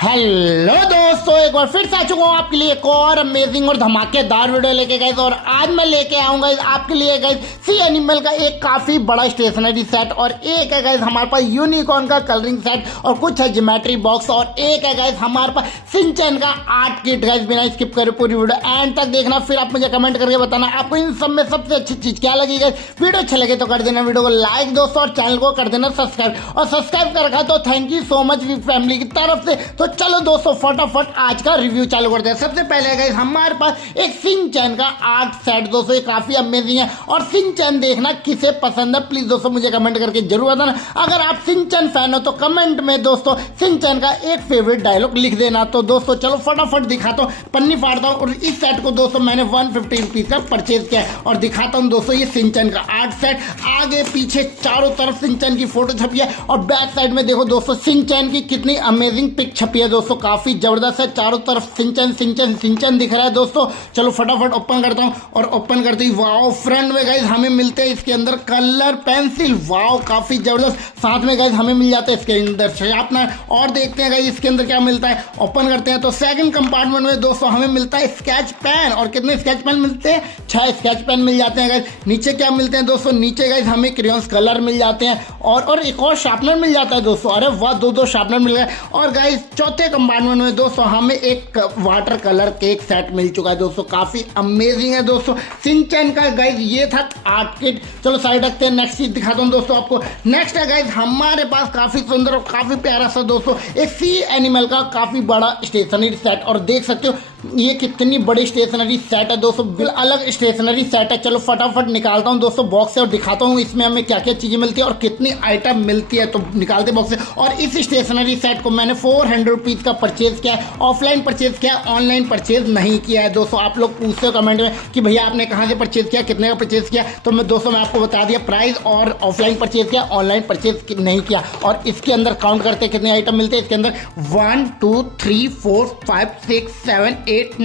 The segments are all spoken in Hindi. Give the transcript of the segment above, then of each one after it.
हेलो दोस्तों, एक बार फिर से आ चुका हूँ आपके लिए एक और अमेजिंग और धमाकेदार वीडियो लेके गए। और आज मैं लेके आऊंगा आपके लिए गाइस सी एनिमल का एक काफी बड़ा स्टेशनरी सेट, और एक है गाइस हमारे पास यूनिकॉर्न का कलरिंग सेट, और कुछ है ज्योमेट्री बॉक्स, और एक है गाइस हमारे पास शिनचैन का आर्ट किट। गाइस बिना स्किप करे पूरी वीडियो एंड तक देखना, फिर आप मुझे कमेंट करके बताना आपको इन सब में सबसे अच्छी चीज क्या लगी। गाइस वीडियो अच्छा लगे तो कर देना वीडियो को लाइक दोस्तों, और चैनल को कर देना सब्सक्राइब, और सब्सक्राइब कर रखा तो thank you so much family की तरफ से। तो चलो दोस्तों फटाफट आज का रिव्यू चालू करते हैं। सबसे पहले गाइस हमारे पास एक शिनचैन का आर्ट सेट दोस्तों, ये काफी अमेजिंग है। और शिनचैन देखना किसे पसंद है प्लीज दोस्तों मुझे कमेंट करके जरूर बताना। अगर आप शिनचैन फैन हो तो कमेंट में दोस्तों शिनचैन का एक फेवरेट डायलॉग लिख देना। तो दोस्तों चलो फटाफट दिखाता हूँ, पन्नी फाड़ता हूँ। और इस सेट को दोस्तों मैंने 150 रुपीज का परचेज किया है, और दिखाता हूँ दोस्तों ये शिनचैन का आर्ट सेट। आगे पीछे चारों तरफ शिनचैन की फोटो छपी है, और बैक साइड में देखो दोस्तों शिनचैन की कितनी अमेजिंग पिक छपी है दोस्तों, काफी जबरदस्त है। चारों तरफ शिनचैन शिनचैन शिनचैन दिख रहा है दोस्तों। चलो फटाफट ओपन करता हूं, और ओपन करते ही वाओ फ्रंट में गाइस हमें मिलते हैं इसके अंदर कलर पेंसिल। वाओ काफी जबरदस्त। साथ में गाइस हमें मिल जाता है इसके अंदर शार्पनर। और देखते हैं गाइस इसके अंदर क्या मिलता है। ओपन करते हैं तो सेकंड कंपार्टमेंट में दोस्तों हमें मिलता है स्केच पेन, और कितने स्केच पेन मिलते हैं? 6 स्केच पेन मिल जाते हैं गाइस। नीचे क्या मिलते हैं दोस्तों? नीचे गाइस हमें क्रेयॉन्स कलर मिल जाते हैं, और एक और शार्पनर मिल जाता है दोस्तों। अरे वाह, दो शार्पनर मिल गए। और गाइस चौथे कंपार्टमेंट में दोस्तों हमें एक वाटर कलर केक सेट मिल चुका है दोस्तों, काफी अमेजिंग है दोस्तों शिनचैन का। गाइस ये था आर्ट किट। चलो साइड रखते हैं, नेक्स्ट चीज दिखाता हूं दोस्तों आपको। नेक्स्ट है गाइस हमारे पास काफी सुंदर और काफी प्यारा सा दोस्तों एक सी एनिमल का काफी बड़ा स्टेशनरी सेट। और देख सकते हो ये कितनी बड़ी स्टेशनरी सेट है दोस्तों, अलग स्टेशनरी सेट है। चलो फटाफट निकालता हूं दोस्तों बॉक्स से, और दिखाता हूं इसमें हमें क्या क्या चीजें मिलती है और कितनी आइटम मिलती है। तो निकालते बॉक्स से। और इस स्टेशनरी सेट को मैंने 400 रुपीज का परचेज किया है, ऑफलाइन परचेज किया, ऑनलाइन परचेज नहीं किया है दोस्तों। आप लोग पूछते हो कमेंट में कि भैया आपने कहां से परचेज किया, कितने का परचेज किया, तो मैं दोस्तों मैं आपको बता दिया प्राइस। और ऑफलाइन परचेज किया, ऑनलाइन परचेज नहीं किया। और इसके अंदर काउंट करते कितने आइटम मिलते हैं इसके अंदर। 1 2 3 4 5 6 7 8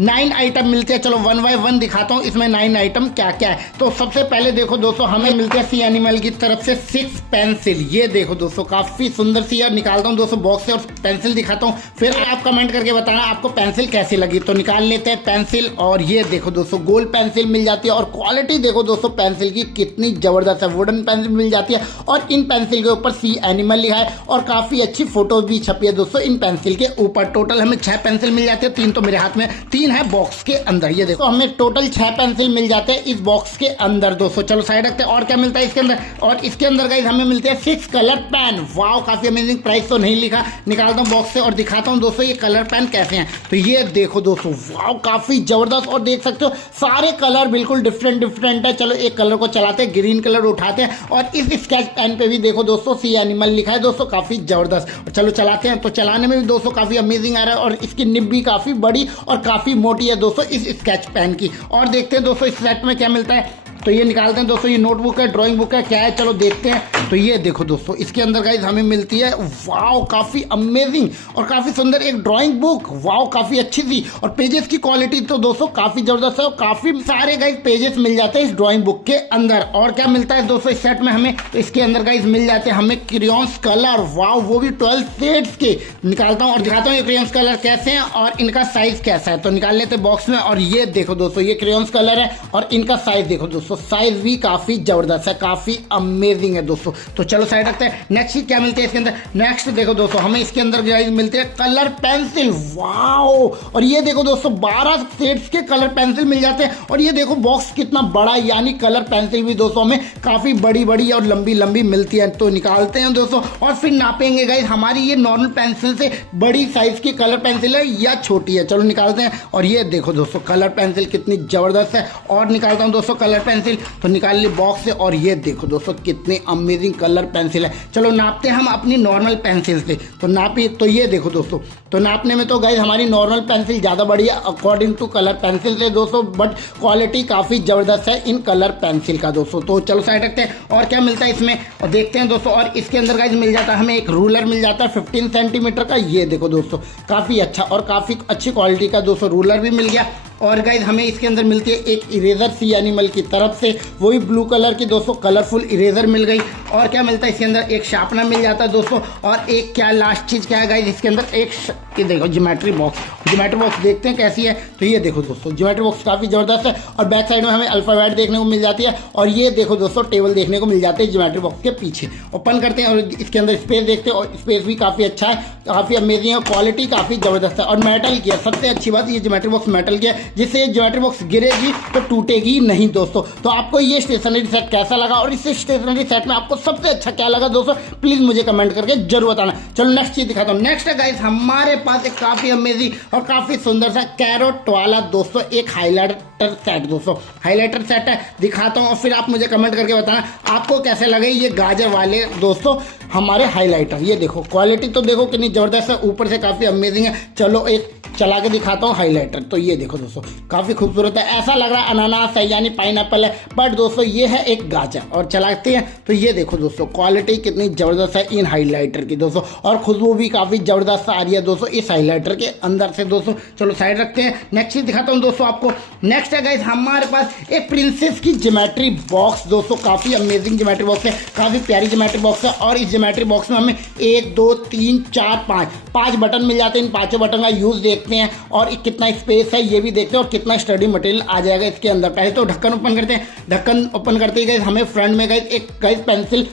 9 आइटम मिलते हैं। चलो 1 बाय 1 दिखाता हूं इसमें 9 आइटम क्या क्या है। तो सबसे पहले देखो दोस्तों हमें मिलते हैं सी एनिमल की तरफ से 6 पेंसिल। ये देखो दोस्तों काफी सुंदर सी है। निकालता हूं दोस्तों बॉक्स से और पेंसिल दिखाता हूं, फिर आप कमेंट करके बताना आपको पेंसिल कैसी लगी। तो निकाल लेते हैं पेंसिल, और ये देखो दोस्तों गोल्ड पेंसिल मिल जाती है। और क्वालिटी देखो दोस्तों पेंसिल की कितनी जबरदस्त है, वुडन पेंसिल मिल जाती है। और इन पेंसिल के ऊपर सी एनिमल लिखा है, और काफी अच्छी फोटो भी छपी है दोस्तों इन पेंसिल के ऊपर। टोटल हमें 6 पेंसिल मिल जाती है, 3 तो मेरे हाथ में, 3 है बॉक्स के अंदर। ये देखो हमें टोटल 6 पेंसिल मिल जाते हैं इस बॉक्स के अंदर दोस्तों। चलो साइड रखते हैं। और क्या मिलता है इसके अंदर? और इसके अंदर गाइस हमें मिलते हैं 6 कलर पेन। वाओ काफी अमेजिंग। प्राइस तो नहीं लिखा। निकालता हूं बॉक्स से और दिखाता हूं दोस्तों ये कलर पेन कैसे हैं। तो ये देखो दोस्तों वाओ काफी जबरदस्त। और देख सकते हो सारे कलर बिल्कुल डिफरेंट है। चलो एक कलर को चलाते हैं, ग्रीन कलर उठाते हैं, और इस स्केच पेन पे भी देखो दोस्तों सी एनिमल लिखा है दोस्तों, काफी जबरदस्त। चलो चलाते हैं। तो चलाने में भी दोस्तों काफी अमेजिंग आ रहा है, और इसकी निब भी काफी बड़ी और काफी मोटी है दोस्तों इस स्केच पेन की। और देखते हैं दोस्तों इस सेट में क्या मिलता है। तो ये निकालते हैं दोस्तों, ये नोटबुक है, ड्राइंग बुक है, क्या है चलो देखते हैं। तो ये देखो दोस्तों इसके अंदर गाइस हमें मिलती है वाओ काफी अमेजिंग और काफी सुंदर एक ड्राइंग बुक। वाओ काफी अच्छी सी, और पेजेस की क्वालिटी तो दोस्तों काफी जबरदस्त है, और काफी सारे गाइस पेजेस मिल जाते हैं इस ड्राइंग बुक के अंदर। और क्या मिलता है दोस्तों इस सेट में हमें? तो इसके अंदर गाइस मिल जाते हैं हमें क्रेयॉन्स कलर। वाओ वो भी 12 शेड्स के। निकालता हूं और दिखाता हूं ये क्रेयॉन्स कलर कैसे हैं और इनका साइज कैसा है। तो निकाल लेते बॉक्स में। और ये देखो दोस्तों ये क्रेयॉन्स कलर है, और इनका साइज देखो दोस्तों, साइज भी काफी जबरदस्त है, काफी अमेजिंग है दोस्तों। तो चलो साइड रखते हैं। नेक्स्ट क्या मिलते हैं इसके अंदर? नेक्स्ट देखो दोस्तों हमें इसके अंदर गाइस मिलते हैं कलर पेंसिल। वाओ और ये देखो दोस्तों 12 शेड्स के कलर पेंसिल मिल जाते हैं। और ये देखो बॉक्स कितना बड़ा, यानी कलर पेंसिल भी दोस्तों हमें काफी बड़ी बड़ी और लंबी लंबी मिलती है। तो निकालते हैं दोस्तों और फिर नापेंगे गाइस हमारी ये नॉर्मल पेंसिल से बड़ी साइज की कलर पेंसिल है या छोटी है। चलो निकालते हैं। और ये देखो दोस्तों कलर पेंसिल कितनी जबरदस्त है। और निकालता हूं दोस्तों कलर पेंसिल। तो निकाल ली बॉक्स से। और ये देखो दोस्तों कितनी अमेजिंग कलर पेंसिल है। चलो नापते हैं हम अपनी नॉर्मल पेंसिल से। तो नापिए। तो ये देखो दोस्तों, तो नापने में तो गाइस हमारी नॉर्मल पेंसिल ज़्यादा बड़ी है अकॉर्डिंग टू कलर पेंसिल से दोस्तों, बट क्वालिटी काफ़ी ज़बरदस्त है इन कलर पेंसिल का दोस्तों। तो चलो साइड रखते हैं। और क्या मिलता है इसमें और देखते हैं दोस्तों। और इसके अंदर गाइस मिल जाता है हमें एक रूलर मिल जाता है 15 सेंटीमीटर का। ये देखो दोस्तों काफ़ी अच्छा और काफ़ी अच्छी क्वालिटी का दोस्तों रूलर भी मिल गया। और गाइज हमें इसके अंदर मिलती है एक इरेजर सी एनिमल की तरफ से, वही ब्लू कलर की दोस्तों कलरफुल इरेजर मिल गई। और क्या मिलता है इसके अंदर, एक शार्पनर मिल जाता है दोस्तों। और एक क्या लास्ट चीज़ क्या है गाइज इसके अंदर, एक ये देखो ज्योमेट्री बॉक्स। ज्योमेट्री बॉक्स देखते हैं कैसी है, तो ये देखो दोस्तों ज्योमेट्री बॉक्स काफ़ी ज़बरदस्त है। और बैक साइड में हमें अल्फ़ाबेट देखने को मिल जाती है। और ये देखो दोस्तों टेबल देखने को मिल जाते हैं ज्योमेट्री बॉक्स के पीछे। ओपन करते हैं और इसके अंदर स्पेस देखते हैं, और स्पेस भी काफ़ी अच्छा है, काफ़ी अमेजिंग है, क्वालिटी काफ़ी ज़बरदस्त है। और मेटल की है, सबसे अच्छी बात ये ज्योमेट्री बॉक्स मेटल की है, जिससे ये ज्योमेट्री बॉक्स गिरेगी तो टूटेगी नहीं दोस्तों। तो आपको ये स्टेशनरी सेट कैसा लगा और इस स्टेशनरी सेट में आपको सबसे अच्छा क्या लगा दोस्तों, प्लीज़ मुझे कमेंट करके जरूर बताना। चलो नेक्स्ट चीज़ दिखाता हूँ। नेक्स्ट है गाइस हमारे पास एक काफ़ी अमेजिंग और काफ़ी सुंदर सा कैरोट वाला दोस्तों एक हाईलाइटर सेट दोस्तों, हाईलाइटर सेट है, दिखाता हूँ और फिर आप मुझे कमेंट करके बताना आपको कैसे लगे ये गाजर वाले दोस्तों हमारे हाईलाइटर। ये देखो क्वालिटी तो देखो कितनी ज़बरदस्त है, ऊपर से काफ़ी अमेजिंग है। चलो एक चला के दिखाता हूँ हाईलाइटर। तो ये देखो दोस्तों काफ़ी खूबसूरत है, ऐसा लग रहा है अनानास है यानी पाइनएप्पल है, बट दोस्तों ये है एक गाजर। और चलाते हैं तो ये देखो दोस्तों क्वालिटी कितनी ज़बरदस्त है इन हाईलाइटर की दोस्तों, और खुशबू भी काफ़ी ज़बरदस्त आ रही है दोस्तों इस हाईलाइटर के अंदर से दोस्तों। चलो साइड रखते हैं, नेक्स्ट चीज़ दिखाता हूँ दोस्तों आपको। नेक्स्ट है गाइस हमारे पास एक प्रिंसेस की ज्योमेट्री बॉक्स दोस्तों, काफ़ी अमेजिंग ज्योमेट्री बॉक्स है, काफ़ी प्यारी ज्योमेट्री बॉक्स है। और इस ज्योमेट्री बॉक्स में हमें 1 2 3 4 5 बटन मिल जाते हैं। इन 5 बटन का यूज़ देखते हैं और कितना स्पेस है ये भी देखते हैं, और कितना स्टडी मटेरियल आ जाएगा इसके अंदर। पहले तो ढक्कन ओपन करते हैं। ढक्कन ओपन करते ही गाइस हमें फ्रंट में गाइस एक गाइस पेंसिल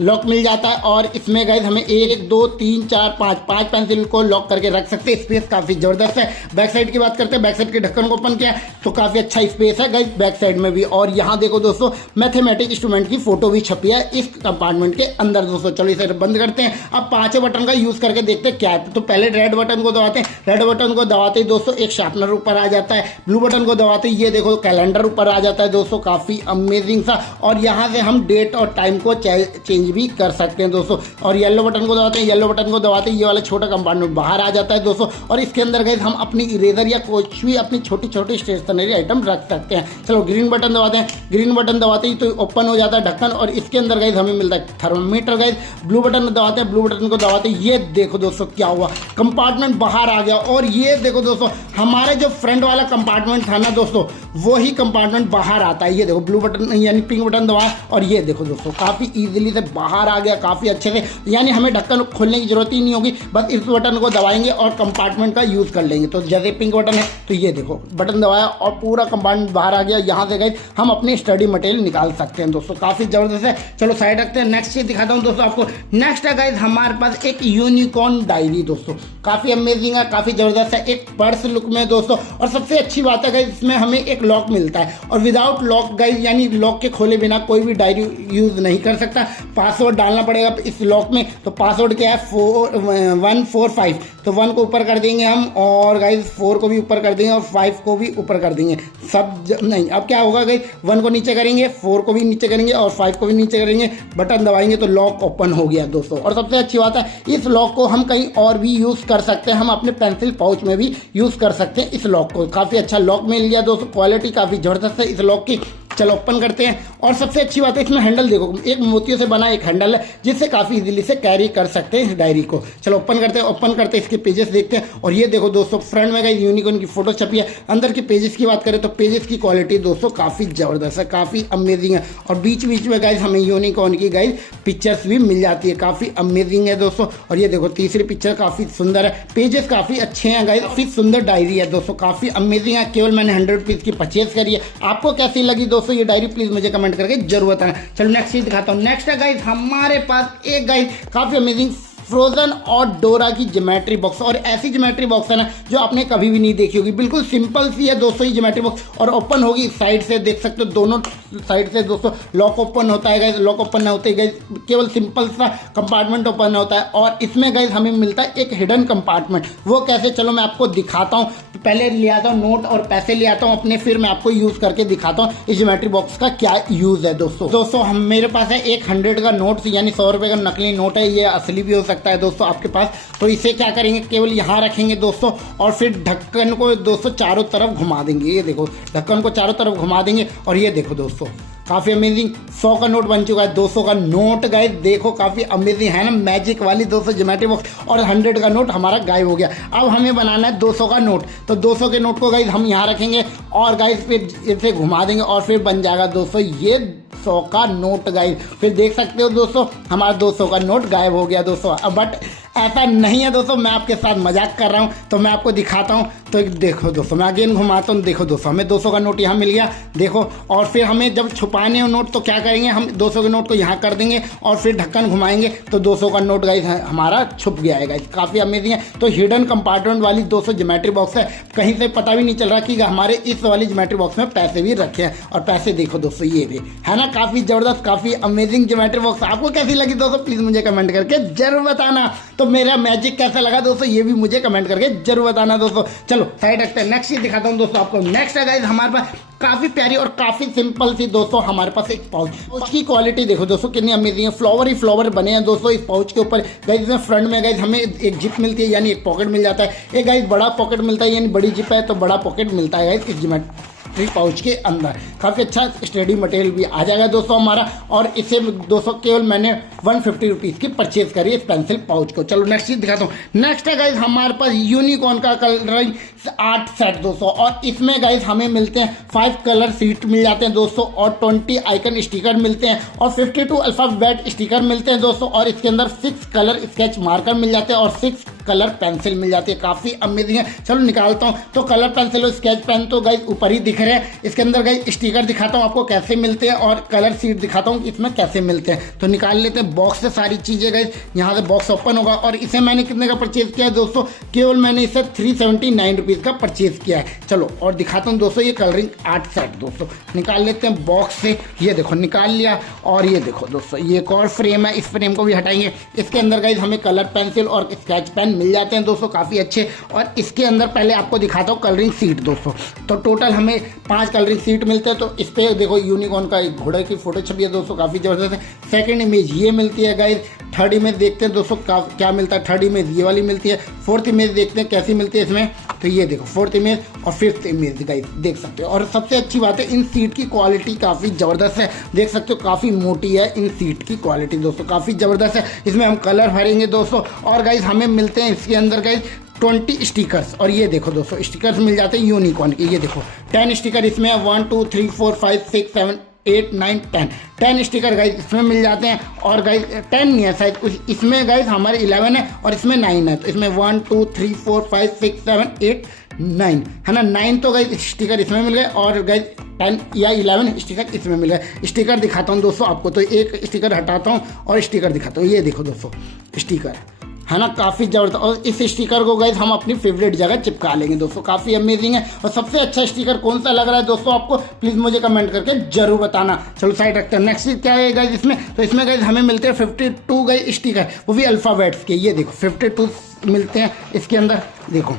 लॉक मिल जाता है, और इसमें गाइस हमें 1 2 3 4 5 पेंसिल को लॉक करके रख सकते हैं। स्पेस काफ़ी ज़बरदस्त है। बैक साइड की बात करते हैं, बैक साइड के ढक्कन को ओपन किया तो काफ़ी अच्छा स्पेस है गाइस बैक साइड में भी। और यहाँ देखो दोस्तों मैथमेटिक इंस्ट्रूमेंट की फोटो भी छपी है इस कंपार्टमेंट के अंदर दोस्तों। चलो इसे बंद करते हैं। अब 5 बटन का यूज़ करके देखते हैं क्या है। तो पहले रेड बटन को दबाते हैं, रेड बटन को दबाते ही दोस्तों एक शार्पनर ऊपर आ जाता है। ब्लू बटन को दबाते ही ये देखो कैलेंडर ऊपर आ जाता है दोस्तों, काफ़ी अमेजिंग सा। और यहाँ से हम डेट और टाइम को चेंज भी कर सकते हैं दोस्तों। और येलो बटन को दबाते हैं, येलो बटन को दबाते ही ये वाला छोटा कंपार्टमेंट बाहर आ जाता है दोस्तों। और इसके अंदर गाइस हम अपनी इरेजर या कुछ भी अपनी छोटी छोटी स्टेशनरी आइटम रख सकते हैं। चलो ग्रीन बटन दबाते हैं, ग्रीन बटन दबाते ही तो ओपन हो जाता है ढक्कन, और इसके अंदर गाइस हमें मिलता है थर्मोमीटर गाइस। ब्लू बटन दबाते हैं, ब्लू बटन को दबाते ही ये देखो दोस्तों क्या हुआ, कंपार्टमेंट बाहर आ गया। और ये देखो दोस्तों हमारे जो फ्रंट वाला कंपार्टमेंट था ना दोस्तों, वही कंपार्टमेंट बाहर आता है। ये देखो ब्लू बटन यानी पिंक बटन दबाया और ये देखो दोस्तों काफ़ी ईजिली से बाहर आ गया, काफ़ी अच्छे से, यानी हमें ढक्कन खोलने की जरूरत ही नहीं होगी। बस इस बटन को दबाएंगे और कंपार्टमेंट का यूज़ कर लेंगे। तो जैसे पिंक बटन है तो ये देखो बटन दबाया और पूरा कंपार्टमेंट बाहर आ गया। यहाँ से गाइस हम अपने स्टडी मटेरियल निकाल सकते हैं दोस्तों, काफ़ी ज़बरदस्त है। चलो साइड रखते हैं, नेक्स्ट चीज़ दिखाता हूँ दोस्तों आपको। नेक्स्ट है गाइस हमारे पास एक यूनिकॉर्न डायरी दोस्तों, काफ़ी अमेजिंग है, काफ़ी ज़बरदस्त है, एक पर्स लुक में दोस्तों। और सबसे अच्छी बात है गाइस इसमें हमें एक लॉक मिलता है, और विदाउट लॉक गाइस यानी लॉक के खोले बिना कोई भी डायरी यूज़ नहीं कर सकता। पासवर्ड डालना पड़ेगा इस लॉक में। तो पासवर्ड क्या है 4145, तो 1 को ऊपर कर देंगे हम, और गाइस 4 को भी ऊपर कर देंगे और 5 को भी ऊपर कर देंगे नहीं। अब क्या होगा गाइस 1 को नीचे करेंगे, 4 को भी नीचे करेंगे और 5 को भी नीचे करेंगे, बटन दबाएंगे तो लॉक ओपन हो गया दोस्तों। और सबसे अच्छी बात है इस लॉक को हम कहीं और भी यूज़ कर सकते हैं, हम अपने पेंसिल पाउच में भी यूज़ कर सकते हैं इस लॉक को। काफ़ी अच्छा लॉक मिल गया दोस्तों, क्वालिटी काफ़ी ज़बरदस्त है इस लॉक की। चलो ओपन करते हैं। और सबसे अच्छी बात है इसमें हैंडल देखो, एक मोतियों से बना एक हैंडल है जिससे काफ़ी इजीली से कैरी कर सकते हैं इस डायरी को। चलो ओपन करते हैं, ओपन करते हैं इसके पेजेस देखते हैं। और ये देखो दोस्तों फ्रंट में गाइस यूनिकॉर्न की फोटो छपी है। अंदर के पेजेस की बात करें तो पेजेस की क्वालिटी दोस्तों काफ़ी ज़बरदस्त है, काफ़ी अमेजिंग है। और बीच बीच में गाइस हमें यूनिकॉर्न की गाइस पिक्चर्स भी मिल जाती है, काफ़ी अमेजिंग है दोस्तों। और ये देखो तीसरी पिक्चर काफ़ी सुंदर है, पेजेस काफ़ी अच्छे हैं गाइस, काफ़ी सुंदर डायरी है दोस्तों, काफ़ी अमेजिंग है। केवल मैंने 100 रुपीज़ की परचेज करी है। आपको कैसी लगी दोस्तों ये डायरी, प्लीज़ मुझे कमेंट करके जरूर बताना। चलो नेक्स्ट चीज दिखाता हूँ। नेक्स्ट है गाइस हमारे पास एक गाइस काफी अमेजिंग फ्रोजन और डोरा की ज्योमेट्री बॉक्स। और ऐसी ज्योमेट्री बॉक्स है ना जो आपने कभी भी नहीं देखी होगी, बिल्कुल सिंपल सी है दोस्तों ये ज्योमेट्री बॉक्स। और ओपन होगी साइड से, देख सकते हो दोनों साइड से दोस्तों लॉक ओपन होता है गाइस। लॉक ओपन नहीं होते गाइस, केवल सिंपल सा कंपार्टमेंट ओपन होता है। और इसमें गाइस हमें मिलता है एक हिडन कंपार्टमेंट। वो कैसे, चलो मैं आपको दिखाता हूँ। पहले ले आता हूँ नोट और पैसे ले आता हूँ अपने, फिर मैं आपको यूज़ करके दिखाता हूँ इस ज्योमेट्री बॉक्स का क्या यूज़ है दोस्तों। हम मेरे पास है एक 100 का नोट, यानी 100 रुपये का नकली नोट है, ये असली भी हो सकता है दोस्तों आपके पास। तो इसे क्या करेंगे, केवल यहाँ रखेंगे दोस्तों, और फिर ढक्कन को दोस्तों चारों तरफ घुमा देंगे। ये देखो ढक्कन को चारों तरफ घुमा देंगे, और ये देखो दोस्तों काफ़ी अमेजिंग। 100 का नोट बन चुका है, 200 का नोट गाइस देखो काफ़ी अमेजिंग है ना, मैजिक वाली 200 ज्योमेट्री बॉक्स। और 100 का नोट हमारा गायब हो गया। अब हमें बनाना है 200 का नोट, तो 200 के नोट को गाइस हम यहाँ रखेंगे और गाइस फिर इसे घुमा देंगे और फिर बन जाएगा 200। ये 100 का नोट गाइस, फिर देख सकते हो दोस्तों हमारा 200 का नोट गायब हो गया दोस्तों। बट ऐसा नहीं है दोस्तों, मैं आपके साथ मजाक कर रहा हूँ, तो मैं आपको दिखाता हूँ। तो देखो दोस्तों, मैं अगेन घुमाता हूँ। देखो दोस्तों, हमें 200 का नोट यहाँ मिल गया देखो। और फिर हमें जब छुपाने हो नोट तो क्या करेंगे, हम 200 के नोट को यहाँ कर देंगे और फिर ढक्कन घुमाएंगे तो 200 का नोट गाइस हमारा छुप गया है गाइस। काफ़ी अमेजिंग है। तो हिडन कंपार्टमेंट वाली 200 ज्योमेट्री बॉक्स है, कहीं से पता भी नहीं चल रहा कि हमारे इस वाली ज्योमेट्री बॉक्स में पैसे भी रखे हैं। और पैसे देखो दोस्तों, ये भी है ना, काफ़ी ज़बरदस्त, काफ़ी अमेजिंग ज्योमेट्री बॉक्स। आपको कैसी लगी दोस्तों, प्लीज़ मुझे कमेंट करके जरूर बताना। तो मेरा मैजिक कैसा लगा दोस्तों, ये भी मुझे कमेंट करके जरूर बताना दोस्तों। चलो साइड रखते हैं, नेक्स्ट चीज दिखाता हूँ दोस्तों आपको। नेक्स्ट है गाइस हमारे पास काफी प्यारी और काफी सिंपल सी दोस्तों हमारे पास एक पाउच की क्वालिटी देखो दोस्तों कितनी अमेजिंग है। फ्लावर ही फ्लावर बने हैं दोस्तों इस पाउच के ऊपर। गाइस इसमें फ्रंट में गाइस हमें एक जिप मिलती है, यानी एक पॉकेट मिल जाता है। एक गाइस बड़ा पॉकेट मिलता है, यानी बड़ी जिप है तो बड़ा पॉकेट मिलता है गाइस इस ज्योमेट्री पाउच के अंदर। काफ़ी अच्छा स्टडी मटेरियल भी आ जाएगा दोस्तों हमारा। और इसे दोस्तों केवल मैंने 150 रुपीज़ की परचेज करी इस पेंसिल पाउच को। चलो नेक्स्ट चीज़ दिखाता हूँ। नेक्स्ट है गाइस हमारे पास यूनिकॉर्न का कलरिंग आर्ट सेट दोस्तों। और इसमें गाइस हमें मिलते हैं 5 कलर सीट मिल जाते हैं दोस्तों, और 20 आइकन स्टिकर मिलते हैं, और 52 अल्फ़ाबेट स्टिकर मिलते हैं दोस्तों। और इसके अंदर 6 कलर स्केच मार्कर मिल जाते हैं और 6 कलर पेंसिल मिल जाती है। काफ़ी अमेजिंग है। चलो निकालता हूँ। तो कलर पेंसिल और स्केच पेन तो गाइस ऊपर ही दिख रहे हैं। इसके अंदर गाइस स्टिकर दिखाता हूँ आपको कैसे मिलते हैं, और कलर सीट दिखाता हूँ इसमें कैसे मिलते हैं। तो निकाल लेते हैं बॉक्स से सारी चीज़ें गाइस। यहाँ से बॉक्स ओपन होगा और इसे मैंने कितने का परचेज किया है दोस्तों, केवल मैंने इसे 379 रुपीज़ का परचेज किया है। चलो और दिखाता हूँ दोस्तों ये कलरिंग आर्ट सेट दोस्तों। निकाल लेते हैं बॉक्स से, ये देखो निकाल लिया। और ये देखो दोस्तों ये एक और फ्रेम है, इस फ्रेम को भी हटाएंगे। इसके अंदर गाइस हमें कलर पेंसिल और स्केच पेन मिल जाते हैं दोस्तों काफ़ी अच्छे। और इसके अंदर पहले आपको दिखाता हूँ कलरिंग सीट दोस्तों। तो टोटल हमें 5 कलरिंग सीट मिलते हैं। तो इस पर देखो यूनिकॉर्न का एक घोड़े की फोटो छपी है दोस्तों, काफ़ी ज़बरदस्त है। सेकंड इमेज ये मिलती है गाइस। थर्ड इमेज देखते हैं दोस्तों क्या मिलता है। थर्ड इमेज ये वाली मिलती है। फोर्थ इमेज देखते हैं कैसी मिलती है इसमें। तो ये देखो फोर्थ इमेज और फिफ्थ इमेज गाइस देख सकते हो। और सबसे अच्छी बात है इन सीट की क्वालिटी काफ़ी ज़बरदस्त है, देख सकते हो काफ़ी मोटी है इन सीट की क्वालिटी दोस्तों, काफ़ी ज़बरदस्त है। इसमें हम कलर भरेंगे दोस्तों। और गाइस हमें मिलते हैं इसके अंदर गाइस 20 स्टिकर्स। और ये देखो दोस्तों स्टिकर्स मिल जाते हैं यूनिकॉर्न के। ये देखो 10 स्टिकर इसमें है। 1 2 3 4 5 6 7 8 9 10 स्टिकर गाइस इसमें मिल जाते हैं। और गाइस 10 नहीं है शायद कुछ, इसमें गाइस हमारे 11 है और इसमें 9 है। तो इसमें 1 2 3 4 5 6 7 8 9 है ना। 9 तो गाइस स्टिकर इसमें मिल गए और गाइस 10 या 11 स्टिकर इसमें मिल गए। स्टिकर दिखाता हूँ दोस्तों आपको। तो एक स्टिकर हटाता हूँ और स्टिकर दिखाता हूँ। ये देखो दोस्तों स्टिकर है ना, काफ़ी ज़बरदस्त। और इस स्टिकर को गाइस हम अपनी फेवरेट जगह चिपका लेंगे दोस्तों, काफ़ी अमेजिंग है। और सबसे अच्छा स्टिकर कौन सा लग रहा है दोस्तों आपको, प्लीज़ मुझे कमेंट करके जरूर बताना। चलो साइड रखते हैं। नेक्स्ट चीज़ क्या है गाइस इसमें। तो इसमें गाइस हमें मिलते हैं 52 गाइस स्टिकर, वो भी अल्फ़ाबेट्स के। ये देखो 52 मिलते हैं इसके अंदर। देखो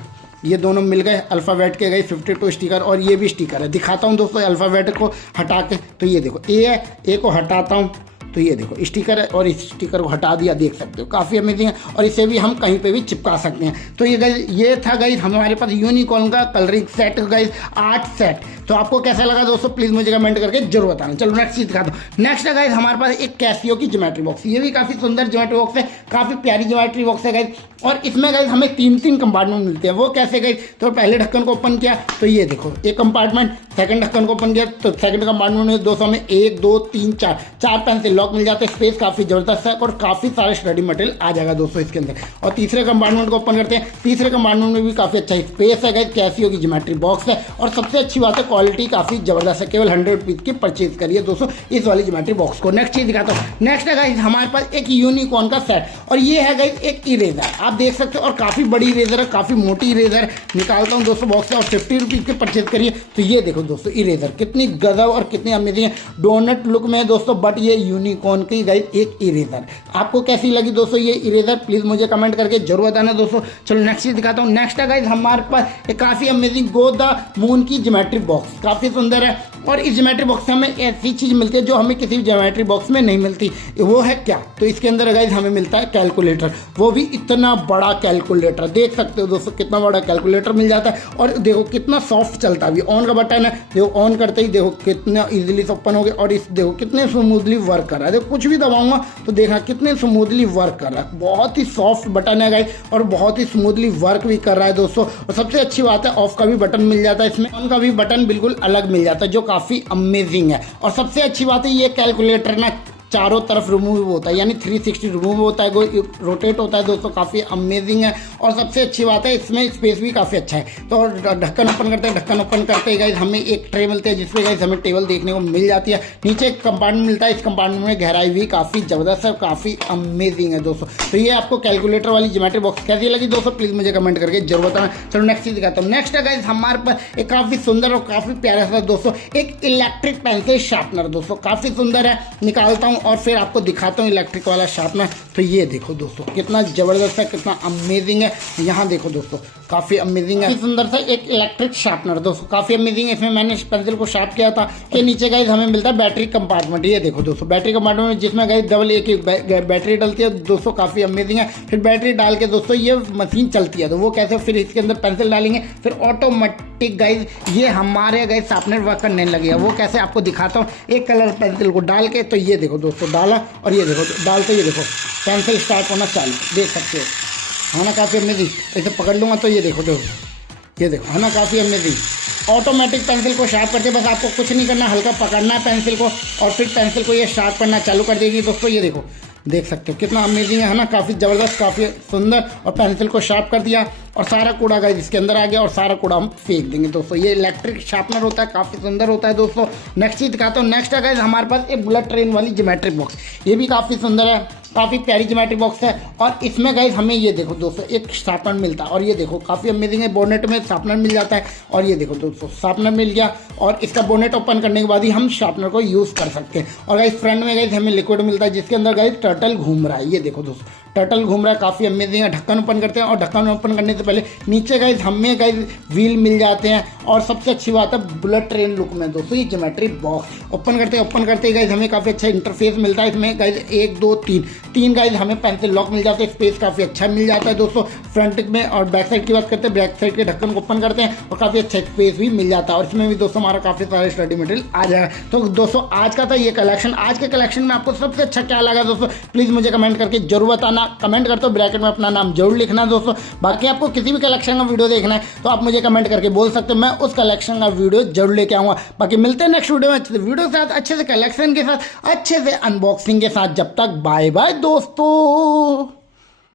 ये दोनों मिल गए अल्फ़ाबेट के गए 52 स्टिकर। और ये भी स्टिकर है, दिखाता हूँ दोस्तों अल्फ़ाबेट को हटा के। तो ये देखो ए है, ए को हटाता हूँ तो ये देखो स्टिकर है और इस स्टिकर को हटा दिया, देख सकते हो काफ़ी अमेजिंग है। और इसे भी हम कहीं पे भी चिपका सकते हैं। तो ये था गाइस हमारे पास यूनिकॉर्न का colouring set guys art set. तो आपको कैसा लगा दोस्तों प्लीज़ मुझे कमेंट करके जरूर बताना। चलो नेक्स्ट चीज़ दिखाता हूँ। नेक्स्ट है गाइस हमारे पास एक कैसियो की ज्योमेट्री बॉक्स। ये भी काफ़ी सुंदर ज्योमेट्री बॉक्स है, काफ़ी प्यारी ज्योमेट्री बॉक्स है गाइस। और इसमें गाइस हमें 3 कंपार्टमेंट मिलते हैं। वो कैसे गाइस, तो पहले ढक्कन को ओपन किया तो ये देखो एक कंपार्टमेंट, सेकंड ढक्कन को ओपन किया तो सेकंड कंपार्टमेंट में दोस्तों हमें 1 2 3 4 पेंसिल लॉक मिल जाते हैं। स्पेस काफ़ी ज़बरदस्त है और काफ़ी सारे स्टडी मटेरियल आ जाएगा दोस्तों इसके अंदर। और तीसरे कंपार्टमेंट को ओपन करते हैं। तीसरे कंपार्टमेंट में भी काफ़ी अच्छा स्पेस है गाइस, कैसियो की ज्योमेट्री बॉक्स है। और सबसे अच्छी बात है क्वालिटी काफ़ी ज़बरदस्त है। केवल 100 रुपीज़ की परचेज करिए दोस्तों इस वाली ज्योमेट्री बॉक्स को। नेक्स्ट चीज़ दिखाता हूँ। नेक्स्ट है गाइस हमारे पास एक यूनिकॉर्न का सेट। और ये है गाइस एक इरेजर, आप देख सकते हो। और काफ़ी बड़ी इरेजर है, काफ़ी मोटी इरेजर। निकालता हूँ दोस्तों बॉक्स से और 50 रुपीज़ के परचेज करिए। तो ये देखो दोस्तों इरेजर कितनी गजब और कितनी अमेजिंग है, डोनट लुक में है दोस्तों। बट ये यूनिकॉर्न की गाइस एक इरेजर। आपको कैसी लगी दोस्तों ये इरेजर, प्लीज़ मुझे कमेंट करके जरूर बताना दोस्तों। चलो नेक्स्ट चीज़ दिखाता हूँ। नेक्स्ट है गाइस हमारे पास एक काफ़ी अमेजिंग गो द मून की ज्योमेट्री बॉक्स, काफ़ी सुंदर है। और इस ज्योमेट्री बॉक्स में हमें ऐसी चीज़ मिलती है जो हमें किसी भी ज्योमेट्री बॉक्स में नहीं मिलती। वो है क्या? तो इसके अंदर गाइस हमें मिलता है कैलकुलेटर, वो भी इतना बड़ा कैलकुलेटर। देख सकते हो दोस्तों कितना बड़ा कैलकुलेटर मिल जाता है। और देखो कितना सॉफ्ट चलता है। अभी ऑन का बटन है, देखो ऑन करते ही देखो कितना ईजिली से ओपन हो गया। और इस देखो कितने स्मूथली वर्क कर रहा है। देखो कुछ भी दबाऊंगा तो देखना कितने स्मूथली वर्क कर रहा है। बहुत ही सॉफ्ट बटन है गाइस और बहुत ही स्मूथली वर्क भी कर रहा है दोस्तों। और सबसे अच्छी बात है ऑफ का भी बटन मिल जाता है इसमें, ऑन का भी बटन बिल्कुल अलग मिल जाता है जो काफ़ी अमेजिंग है। और सबसे अच्छी बात है ये कैलकुलेटर ना चारों तरफ रिमूव होता है, यानी 360 रिमूव होता है, रोटेट होता है दोस्तों, काफ़ी अमेजिंग है। और सबसे अच्छी बात है इसमें स्पेस भी काफ़ी अच्छा है। तो ढक्कन ओपन करते हैं, ढक्कन ओपन करते ही गाइस हमें एक ट्रे मिलती है जिसमें गाइस हमें टेबल देखने को मिल जाती है। नीचे एक कंपार्टमेंट मिलता है, इस कंपार्टमेंट में गहराई भी काफ़ी ज़बरदस्त है, काफ़ी अमेजिंग है दोस्तों। तो ये आपको कैलकुलेटर वाली ज्योमेट्री बॉक्स कैसी लगी दोस्तों, प्लीज़ मुझे कमेंट करके जरूर बताना। चलो नेक्स्ट चीज़ दिखाता हूँ। नेक्स्ट है गाइस हमारे पास एक काफ़ी सुंदर और काफ़ी प्यारा सा दोस्तों एक इलेक्ट्रिक पेंसिल शार्पनर दोस्तों, काफ़ी सुंदर है। निकालता हूँ और फिर आपको दिखाता हूँ इलेक्ट्रिक वाला शार्पनर। तो ये देखो दोस्तों कितना ज़बरदस्त है, कितना अमेजिंग है। यहाँ देखो दोस्तों काफ़ी अमेजिंग है, सुंदर सा एक इलेक्ट्रिक शार्पनर दोस्तों, काफ़ी अमेजिंग है। इसमें मैंने इस पेंसिल को शार्प किया था। के नीचे गाइस हमें मिलता है बैटरी कंपार्टमेंट। ये देखो दोस्तों बैटरी कंपार्टमेंट में जिसमें गाइस डबल एक बैटरी डलती है दोस्तों, काफ़ी अमेजिंग है। फिर बैटरी डाल के दोस्तों ये मशीन चलती है। तो वो कैसे, फिर इसके अंदर पेंसिल डालेंगे फिर ऑटोमेटिक गाइस ये हमारे गाइस शार्पनर वर्क करने लगेगा। वो कैसे आपको दिखाता हूँ। एक कलर पेंसिल को डाल के, तो ये देखो दोस्तों डाला और ये देखो डालते ये देखो पेंसिल स्टार्ट होना चालू, देख सकते हो है ना, काफ़ी अमेजिंग। ऐसे पकड़ लूँगा तो ये देखो ये देखो है ना, काफ़ी अमेजिंग। ऑटोमेटिक पेंसिल को शार्प करके बस आपको कुछ नहीं करना, हल्का पकड़ना है पेंसिल को और फिर पेंसिल को ये शार्प करना चालू कर देगी दोस्तों। ये देखो देख सकते हो कितना अमेजिंग है ना, काफ़ी ज़बरदस्त, काफ़ी सुंदर। और पेंसिल को शार्प कर दिया और सारा कूड़ा गाइस इसके अंदर आ गया और सारा कूड़ा हम फेंक देंगे दोस्तों। ये इलेक्ट्रिक शार्पनर होता है, काफ़ी सुंदर होता है दोस्तों। नेक्स्ट चीज़ दिखाता हूँ। नेक्स्ट है गाइस हमारे पास एक बुलेट ट्रेन वाली ज्योमेट्री बॉक्स। ये भी काफ़ी सुंदर है, काफ़ी प्यारी ज्योमेट्री बॉक्स है। और इसमें गाइस हमें ये देखो दोस्तों एक शार्पनर मिलता है और ये देखो काफ़ी अमेजिंग है। बोनेट में शार्पनर मिल जाता है और ये देखो दोस्तों शार्पनर मिल गया। और इसका बोनेट ओपन करने के बाद ही हम शार्पनर को यूज़ कर सकते हैं। और गाइस फ्रंट में गाइस हमें लिक्विड मिलता है जिसके अंदर गाइस टर्टल घूम रहा है। ये देखो दोस्तों टर्टल घूम रहा है, काफ़ी अमेजिंग है। ढक्कन ओपन करते हैं और ढक्कन ओपन करने से पहले नीचे गाइस हमें गाइस व्हील मिल जाते हैं। और सबसे अच्छी बात है बुलेट ट्रेन लुक में दोस्तों ये ज्योमेट्री बॉक्स ओपन करते गाइस हमें काफ़ी अच्छा इंटरफेस मिलता है। इसमें गाइस 1 2 3 गाइस हमें पेंसिल लॉक मिल जाते हैं, स्पेस काफ़ी अच्छा मिल जाता है दोस्तों फ्रंट में। और बैक साइड की बात करते हैं, बैक साइड के ढक्कन को ओपन करते हैं और काफ़ी अच्छा स्पेस भी मिल जाता है। और इसमें भी दोस्तों हमारा काफ़ी सारे स्टडी मटेरियल आ जाएगा। तो दोस्तों आज का था ये कलेक्शन। आज के कलेक्शन में आपको सबसे अच्छा क्या लगा दोस्तों, प्लीज़ मुझे कमेंट करके जरूर बताना। कमेंट करते हो ब्रैकेट में अपना नाम जरूर लिखना दोस्तों। बाकी आपको किसी भी कलेक्शन का वीडियो देखना है तो आप मुझे कमेंट करके बोल सकते हो, मैं उस कलेक्शन का वीडियो जरूर लेके आऊँगा। बाकी मिलते हैं नेक्स्ट वीडियो में अच्छे से वीडियो के साथ, अच्छे से कलेक्शन के साथ, अच्छे से अनबॉक्सिंग के साथ। जब तक बाय बाय दोस्तों।